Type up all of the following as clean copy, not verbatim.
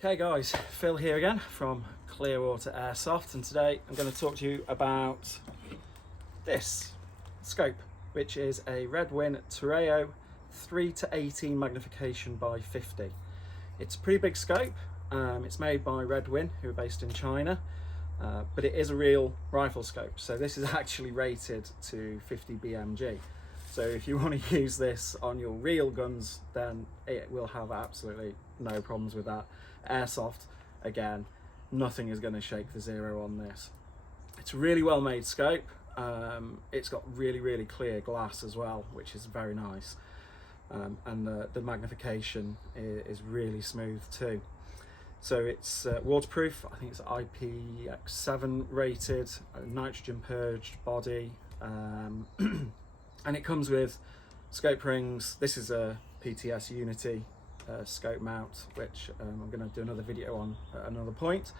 Okay guys, Phil here again from Clearwater Airsoft, and today I'm going to talk to you about this scope, which is a Redwin Torero 3:18 magnification by 50. It's a pretty big scope. It's made by Redwin, who are based in China, but it is a real rifle scope. So this is actually rated to 50 BMG. So if you want to use this on your real guns, then it will have absolutely no problems with that. Airsoft, again, nothing is going to shake the zero on this. It's a really well made scope. It's got really clear glass as well, which is very nice. And the magnification is really smooth too. So it's waterproof. I think it's IPX7 rated, nitrogen purged body, and it comes with scope rings. This is a PTS Unity scope mount, which I'm going to do another video on at another point.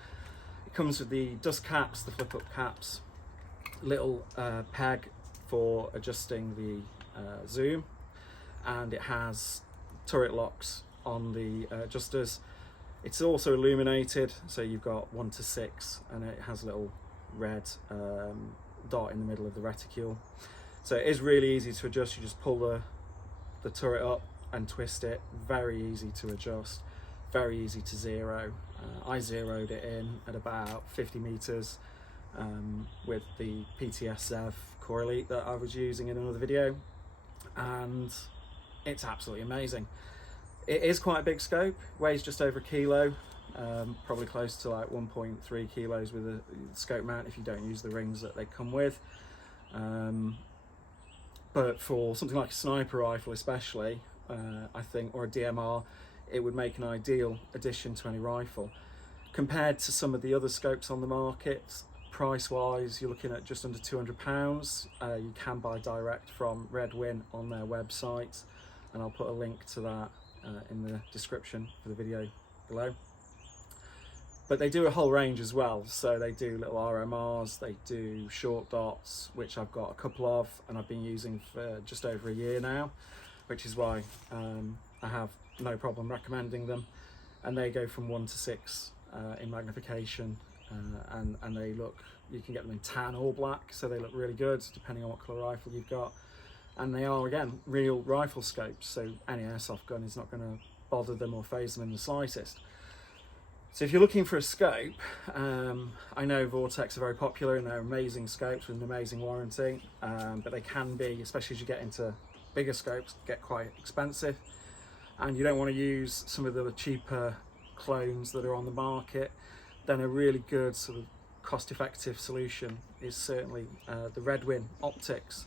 It comes with the dust caps, the flip up caps, little peg for adjusting the zoom, and it has turret locks on the adjusters. It's also illuminated, so you've got 1 to 6, and it has a little red dot in the middle of the reticule. So it is really easy to adjust. You just pull the turret up and twist it. Very easy to adjust, very easy to zero. I zeroed it in at about 50 meters with the PTS Zev Core Elite that I was using in another video, and it's absolutely amazing. It is quite a big scope, weighs just over a kilo, probably close to like 1.3 kilos with a scope mount if you don't use the rings that they come with. But for something like a sniper rifle especially, I think, or a DMR, it would make an ideal addition to any rifle. Compared to some of the other scopes on the market, price wise, you're looking at just under £200. You can buy direct from Redwin on their website, and I'll put a link to that in the description for the video below. But they do a whole range as well. So they do little RMRs, they do short dots, which I've got a couple of, and I've been using for just over a year now, which is why I have no problem recommending them. And they go from 1 to 6 in magnification, and they look, you can get them in tan or black, so they look really good depending on what colour rifle you've got. And they are, again, real rifle scopes, so any airsoft gun is not going to bother them or faze them in the slightest. So if you're looking for a scope, I know Vortex are very popular and they're amazing scopes with an amazing warranty, but they can be, especially as you get into bigger scopes, get quite expensive, and you don't want to use some of the cheaper clones that are on the market. Then a really good sort of cost-effective solution is certainly the Redwin optics.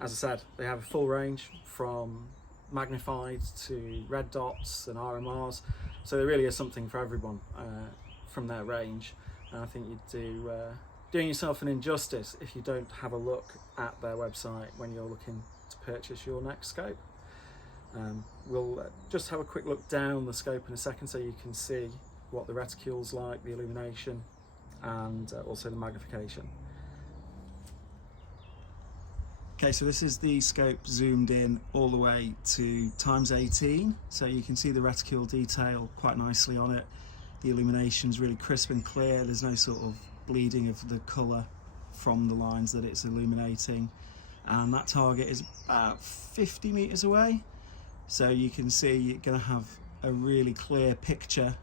As I said, they have a full range from magnified to red dots and RMRs, so there really is something for everyone from their range. And I think you'd doing yourself an injustice if you don't have a look at their website when you're looking to purchase your next scope. We'll just have a quick look down the scope in a second so you can see what the reticule's like, the illumination, and also the magnification. Okay, so this is the scope zoomed in all the way to ×18, so you can see the reticule detail quite nicely on it. The illumination's really crisp and clear. There's no sort of bleeding of the colour from the lines that it's illuminating, and that target is about 50 meters away, so you can see you're going to have a really clear picture.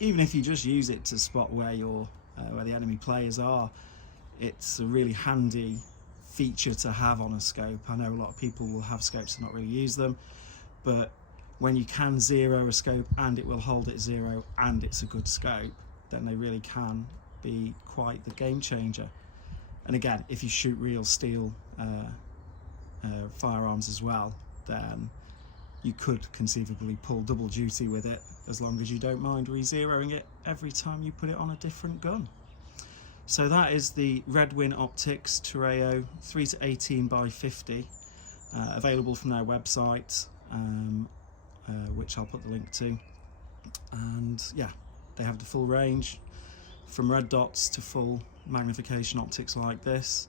Even if you just use it to spot where the enemy players are, it's a really handy feature to have on a scope. I know a lot of people will have scopes and not really use them, but when you can zero a scope and it will hold at zero and it's a good scope, then they really can be quite the game changer. And again, if you shoot real steel firearms as well, then you could conceivably pull double duty with it, as long as you don't mind re-zeroing it every time you put it on a different gun. So that is the Redwin Optics Torero 3:18 by 50, available from their website, which I'll put the link to. And yeah, they have the full range, from red dots to full magnification optics like this.